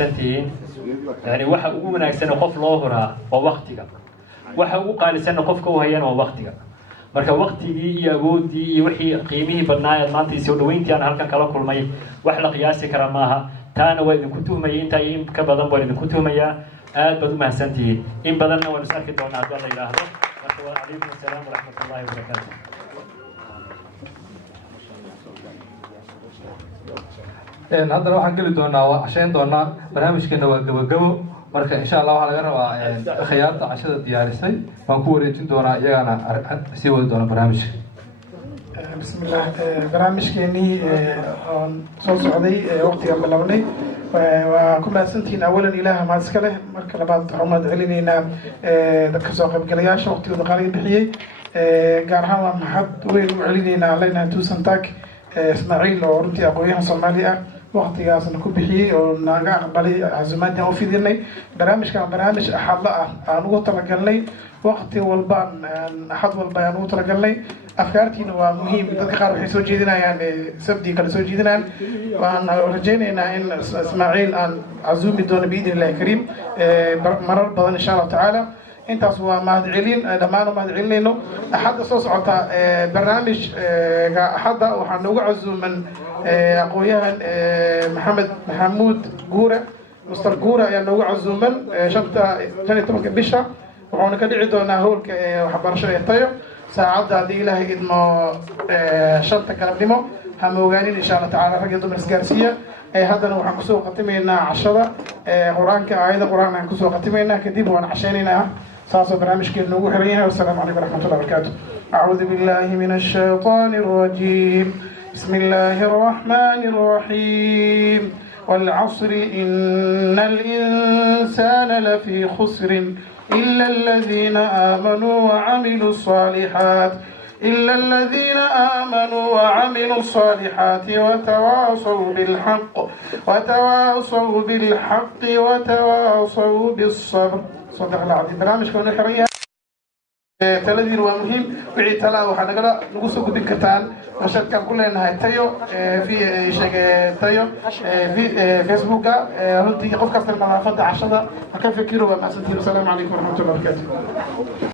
سنتين يعني واحد أقول من أحسن قف لاهرها ووقتك واحد أقول قال سنة قف كوهيان ووقتك marka waqtigii iyo awoodii iyo wixii qiimihii badnaa maanta soo dhaweyntii aan halkan kala kulmay wax la qiyaasi kara maaha taana waa idinku tuhmay inta in ka badan baan idinku tuhmayaa aad baad u mahadsantihiin in badanna waan is arki doonaa haddii la yiraahdo marka wa alaykum asalaam wa rahmatullahi wa barakatuh haddana waxaan geli doonaa waa cashayn doonaa barnaamijkeena waa gabagabo marka insha Allah waxa laga rabaa khiyaarta cashada diyaarisay waan ku wareejin doonaa iyagana sii wadi doona barnaamijka bismillah barnaamijkeeni aan soo socday waqtiga bilawnay waa ku mahadsantihiin awalan ilaaha mahad iska leh marka labaad waxaan mahad celinaynaa dadka soo qaybgalayaasha waqtigooda qaaliga bixiyey gaar ahaan waa mahad weyn u celinaynaa leyna tuusan taag Ismaaciil oo runtii aqoonyahan Soomaali ah waqtigaasna ku bixiyay oo naga aqbalay azumaadna oo fidinay barnaamijkan barnaamij axadla ah aan ugu talagalnay waqti walba axad walba aan ugu talagalnay afkaartiina waa muhiim dadka qaar waxay soo jeedinayaan sabti kala soo jeedinayaan waan rajaynaynaa in Ismaaciil aan azumi doono biidnillahi kariim marar badan insha Allah taala intaas waa mahad celin dhamaan mahad celinayno axadda soo socota barnaamijka axadda waxaan ugu casuuman aqoonyahan maxamed maxamuud guure Mr. Guure ayaa noogu casuuman 15 bisha wuxuuna ka dhici doonaa howlka waxbarashada ee Tayo saacadda haddii ilaahay idmo 5 galabnimo ha moogaanin insha Allah taala rag iyo dumar isgaarsiiya haddana waxaan kusoo qatimaynaa cashada quraanka aayada quraan aan kusoo qatimaynaa kadib waan cashaynaynaa ساسو برامج كده نوجه ريها والسلام عليكم ورحمة الله وبركاته. أعوذ بالله من الشيطان الرجيم. بسم الله الرحمن الرحيم. والعصر إن الإنسان لفي خسر إلا الذين آمنوا وعملوا الصالحات وتواصوا بالحق وتواصوا بالصبر. صدق الله العظيم. برامج كونه حرية تلذيذ ومهم وعي تلا وحنا نقصو قدين كتان نشاط كان كلنا هاي تيو في شيء تيو في فيسبوك هل تيجي قف كفتر مع فضع 10 كيف كيلو مع 60. السلام عليكم ورحمة الله وبركاته.